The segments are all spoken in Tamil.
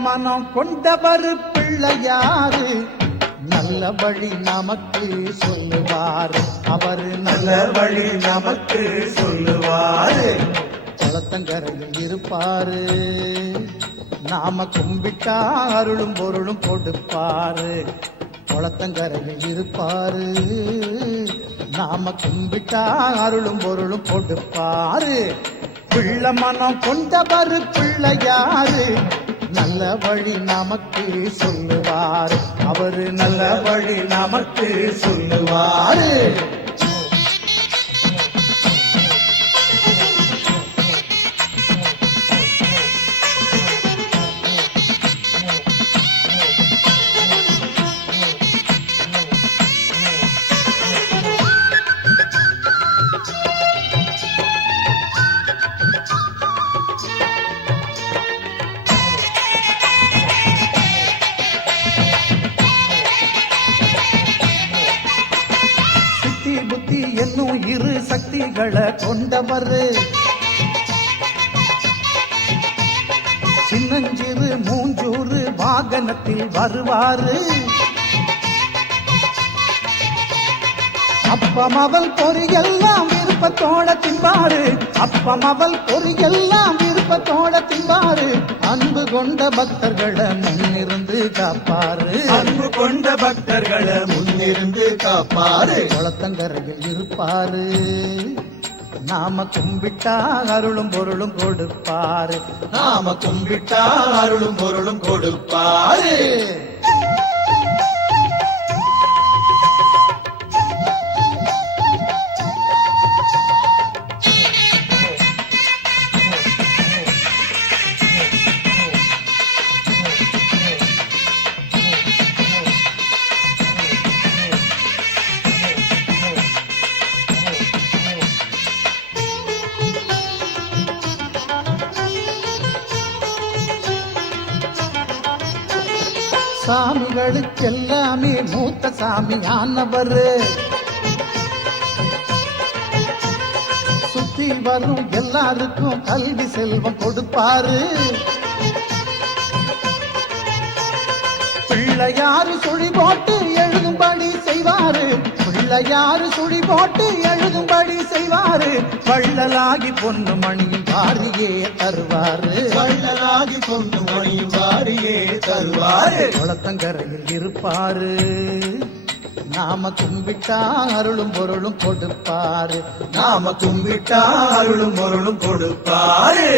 மனம் கொண்டவர் பிள்ளையாரு நல்ல வழி நமக்கு சொல்லுவார் அவர் நல்ல வழி நமக்கு சொல்லுவார் குளத்தங்கரையில் இருப்பாரு நாம கும்பிட்டா அருளும் பொருளும் கொடுப்பாரு குளத்தங்கரையில் இருப்பாரு நாம கும்பிட்டா அருளும் பொருளும் கொடுப்பாரு பிள்ளை மனம் கொண்டவர் பிள்ளையாரு நல்ல வழி நமக்கு சொல்லுவார் அவரு நல்ல வழி நமக்கு சொல்லுவாரு புத்தி என்னும் இரு சக்திகளை கொண்டவர் சின்னஞ்சிறு மூஞ்சூறு வாகனத்தில் வருவாரு அப்பம் அவள் பொறியெல்லாம் விருப்பத்தோட தின்பாரு அப்பம் அவள் பொறியெல்லாம் விருப்பத்தோட தின்பாரு அன்பு கொண்ட பக்தர்களை முன்னிருந்து காப்பாரு அன்பு கொண்ட பக்தர்களை முன்னிருந்து காப்பாரு குளத்தங்கரையில் இருப்பாரு நாம கும்பிட்டா அருளும் பொருளும் கொடுப்பாரு நாம கும்பிட்டா அருளும் பொருளும் கொடுப்பாரு சாமிகளுக்கெல்லாமே மூத்த சாமியானவர் சுத்தி வரும் எல்லாருக்கும் கல்வி செல்வம் கொடுப்பாரு பிள்ளையாரு சுழி போட்டு எழுதும்படி செய்வாரு பிள்ளையாரு சுழி போட்டு எழுதும்படி செய்வாரு வள்ளலாகி பொண்ணு மணியும் வாரியே தருவாரு வள்ளலாகி பொண்ணு மணியும் வாரியே தருவாரு குளத்தங்கரையில் இருப்பாரு நாம கும்பிட்டா அருளும் பொருளும் கொடுப்பாரு நாம கும்பிட்டா அருளும் பொருளும் கொடுப்பாரு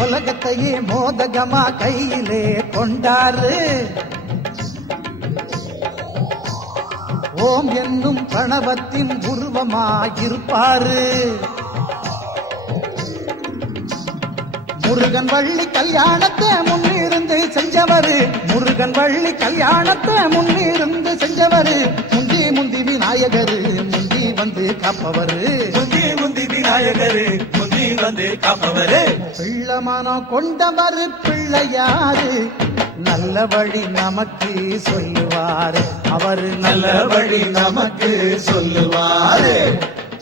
உலகத்தையே மோதகமா கையிலே கொண்டாரு ஓம் என்னும் கணவத்தின் உருவமாயிருப்பாரு முருகன் வள்ளி கல்யாணத்தை முன்னிருந்து செஞ்சவரு முருகன் வள்ளி கல்யாணத்தை முன்னிருந்து செஞ்சவரு முந்தி முந்தி விநாயகரு முந்தி வந்து காப்பவரு முந்தி முந்தி விநாயகரு முந்தி வந்து காப்பவரு பிள்ளை மனம் கொண்டவர் பிள்ளையாரு நல்ல வழி நமக்கு சொல்லுவாரு அவரு நல்ல வழி நமக்கு சொல்லுவாரு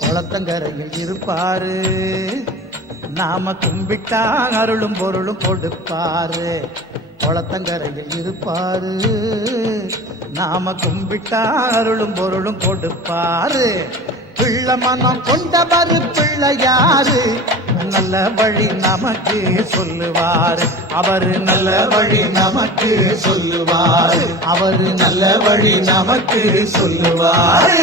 குளத்தங்கரையில் இருப்பாரு நாம கும்பிட்டா அருளும் பொருளும் கொடுப்பாரு குளத்தங்கரையில் இருப்பாரு நாம கும்பிட்டா அருளும் பொருளும் கொடுப்பாரு பிள்ளை மனம் கொண்டவர் பிள்ளையாரு நல்ல வழி நமக்கு சொல்லுவாரு அவரு நல்ல வழி நமக்கு சொல்லுவாரு அவரு நல்ல வழி நமக்கு சொல்லுவாரு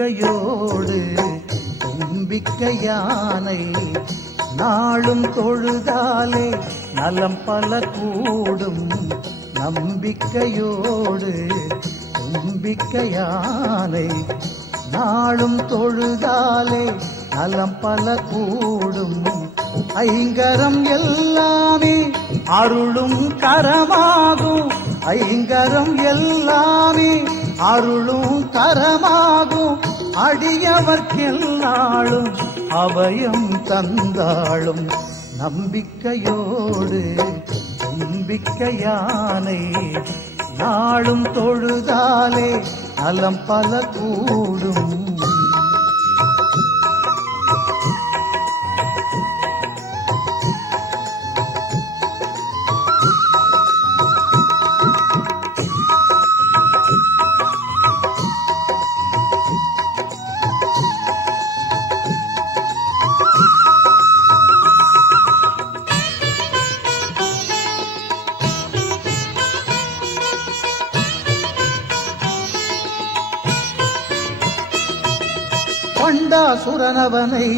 நம்பிக்கையோடு தும்பிக்கை யானை நாளும் தொழுதாலே நலம் பல கூடும். நம்பிக்கையோடு தும்பிக்கை யானை நாளும் தொழுதாலே நலம் பல கூடும். ஐங்கரம் எல்லாமே அருளும் கரமாகும். ஐங்கரம் எல்லாமே அருளும் கரமாகும். அடியவர்க்கெல்லாளும் அபயம் தந்தாளும். நம்பிக்கையோடு தும்பிக்கை யானை நாளும் தொழுதாலே நலம் பல கூடும். பண்டாசுரனவனை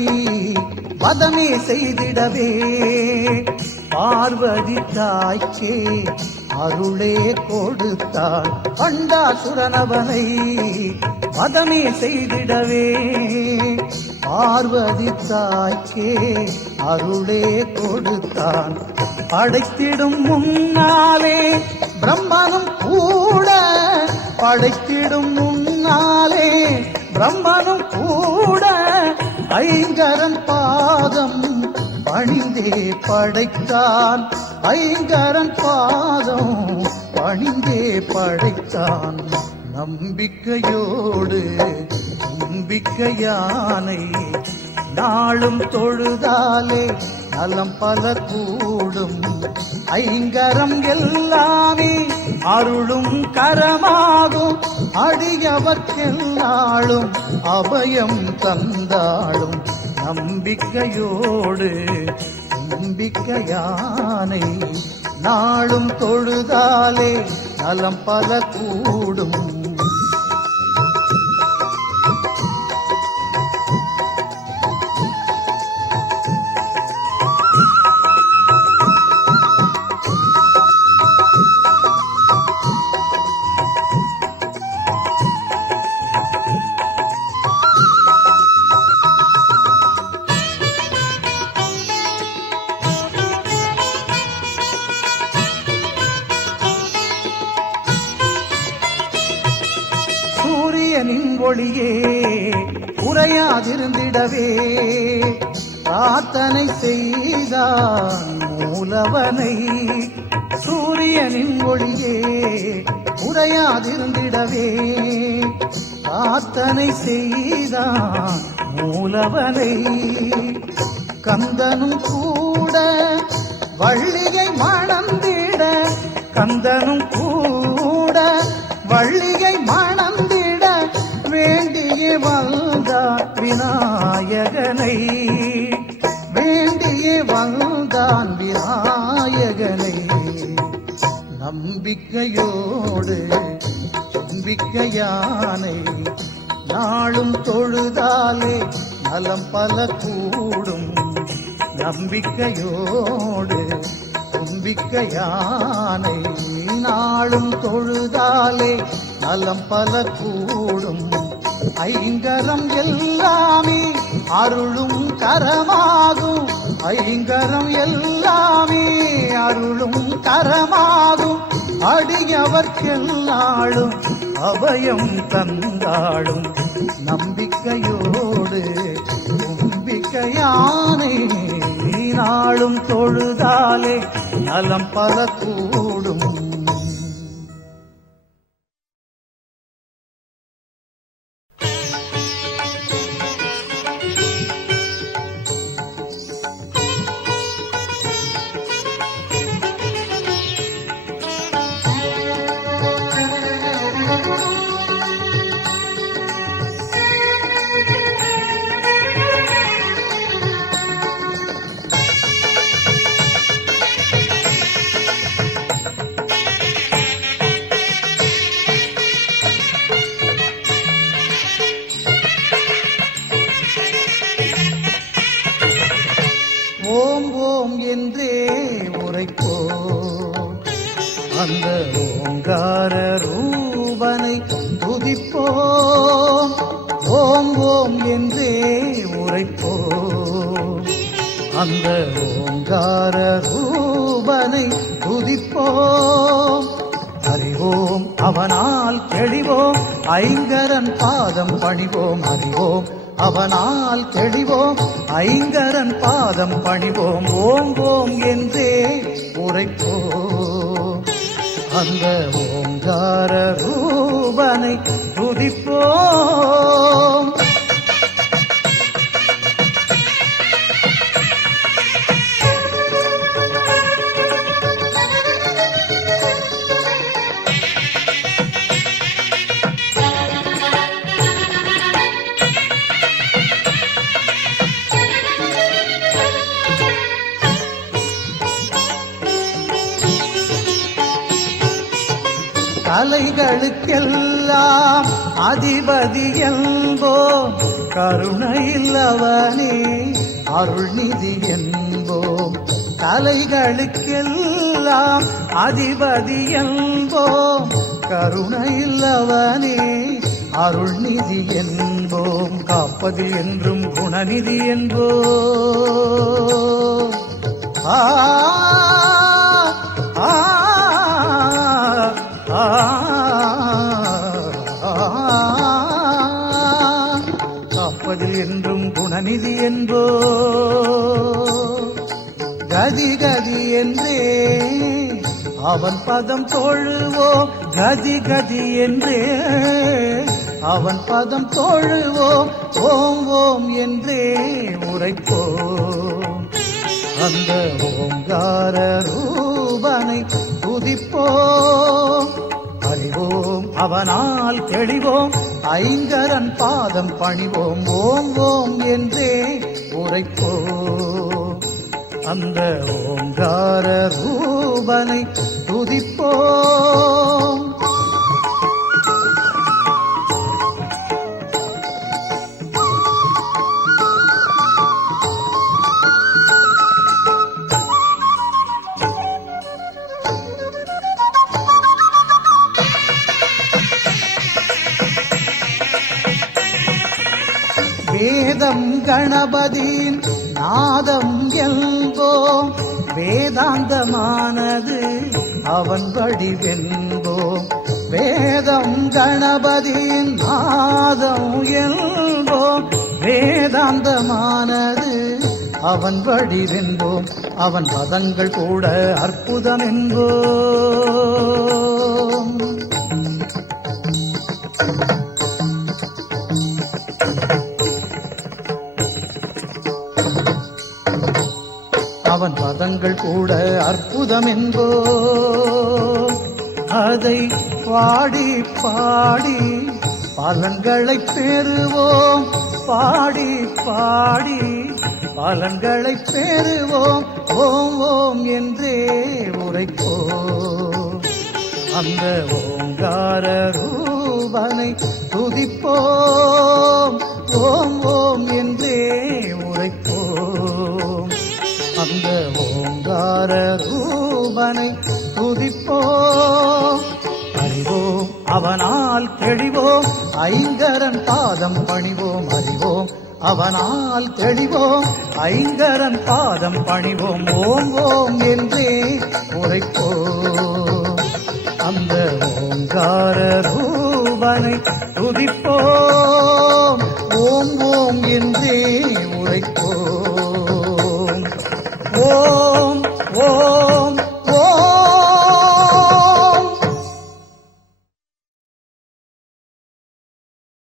வதமே செய்திடவே பார்வதி தாய்க்கே அருளே கொடுத்தாள். பண்டாசுரனவனை வதமே செய்திடவே பார்வதி தாய்க்கே அருளே கொடுத்தான். படைத்திடும் முன்னாலே பிரம்மனும் கூட படைத்திடும் முன்னாலே பிரம்மனும் கூட ஐங்கரன் பாதம் பணிந்தே படைத்தான். ஐங்கரன் பாதம் பணிந்தே படைத்தான். நம்பிக்கையோடு தும்பிக்கை யானை நாளும் தொழுதாலே நலம் பல கூடும். ஐங்கரம் எல்லாமே அருளும் கரமாகும். அடியவர்க்கெல்லாளும் அபயம் தந்தாளும். நம்பிக்கையோடு தும்பிக்கை யானை நாளும் தொழுதாலே நலம் பல கூடும். சூரியனின் ஒளியே குறையாதிருந்திடவே பிரார்த்தனை செய்தான் மூலவனை. சூரியனின் ஒளியே குறையாதிருந்திடவே பிரார்த்தனை செய்தான் மூலவனை. கந்தனும் கூட வள்ளியை மணந்திட கந்தனும் கூட வள்ளியை மணந்திட வேண்டிய வந்தான் விநாயகனை. வேண்டிய வந்தான் விநாயகனை. நம்பிக்கையோடு தும்பிக்கை யானை நாளும் தொழுதாலே நலம் பல கூடும். நம்பிக்கையோடு தும்பிக்கை யானை நாளும் தொழுதாலே நலம் பல கூடும். ஐங்கரம் எல்லாமே அருளும் கரமாகும். ஐங்கரம் எல்லாமே அருளும் கரமாகும். அடியவர்க்கெல்லாளும் அபயம் தந்தாளும். நம்பிக்கையோடு தும்பிக்கை யானை நாளும் தொழுதாலே நலம் பல கூடும். ஓம் ஓம் என்றே உரைப்போம் அந்த ஓங்கார ரூபனை துதிப்போம் ஓம் ஓம் என்றே உரைப்போம் அந்த ஓங்கார ரூபனை துதிப்போம் அறிவோம் அவனால் தெளிவோம் ஐங்கரன் பாதம் பணிவோம் அறிவோம் அவனால் தெளிவோம் ஐங்கரன் பாதம் பணிவோம் ஓம் ஓம் என்றே உரைப்போம் அந்த ஓங்கார ரூபனை துதிப்போம் கலைகளுக்கெல்லாம் அதிபதி என்போம் கருணையில் அவனே அருள்நிதி என்போம் கலைகளுக்கெல்லாம் அதிபதி என்போம் கருணையில் அவனே அருள்நிதி என்போம் காப்பது என்றும் குணநிதி என்போம் ஆ காப்பதில் என்றும் குணநிதி என்போ கதி கதி என்றே அவன் பதம் தொழுவோம் கதி கதி என்றே அவன் பதம் தொழுவோம் ஓம் ஓம் என்றே உரைப்போம் அந்த ஓங்கார ரூபனை துதிப்போம் அறிவோம் அவனால் தெளிவோம் ஐங்கரன் பாதம் பணிவோம் ஓம் ஓம் என்றே உரைப்போம் அந்த ஓங்கார ரூபனை துதிப்போம் வேதம் கணபதியின் நாதம் என்போம் வேதாந்தமானது அவன் வடிவென்போம் வேதம் கணபதியின் நாதம் என்போம் வேதாந்தமானது அவன் வடிவென்போம் அவன் பதங்கள் கூட அற்புதம் என்போம் அவன் பதங்கள் கூட அற்புதம் என்போ அதை பாடி பாடி பலன்களை பெறுவோம் பாடி பாடி பலன்களை பெறுவோம் ஓம் ஓம் என்றே உரைப்போம் அந்த ஓங்கார ரூபனை துதிப்போம் ஓம் ஓம் என்றே உரைப்போம் அந்த ஓங்கார ரூபனை துதிப்போம் அறிவோம் அவனால் தெளிவோம் ஐங்கரன் பாதம் பணிவோம் அறிவோம் அவனால் தெளிவோம் ஐங்கரன் பாதம் பணிவோம் ஓம் ஓம் என்றே உரைப்போம் அந்த ஓங்கார ரூபனை துதிப்போம்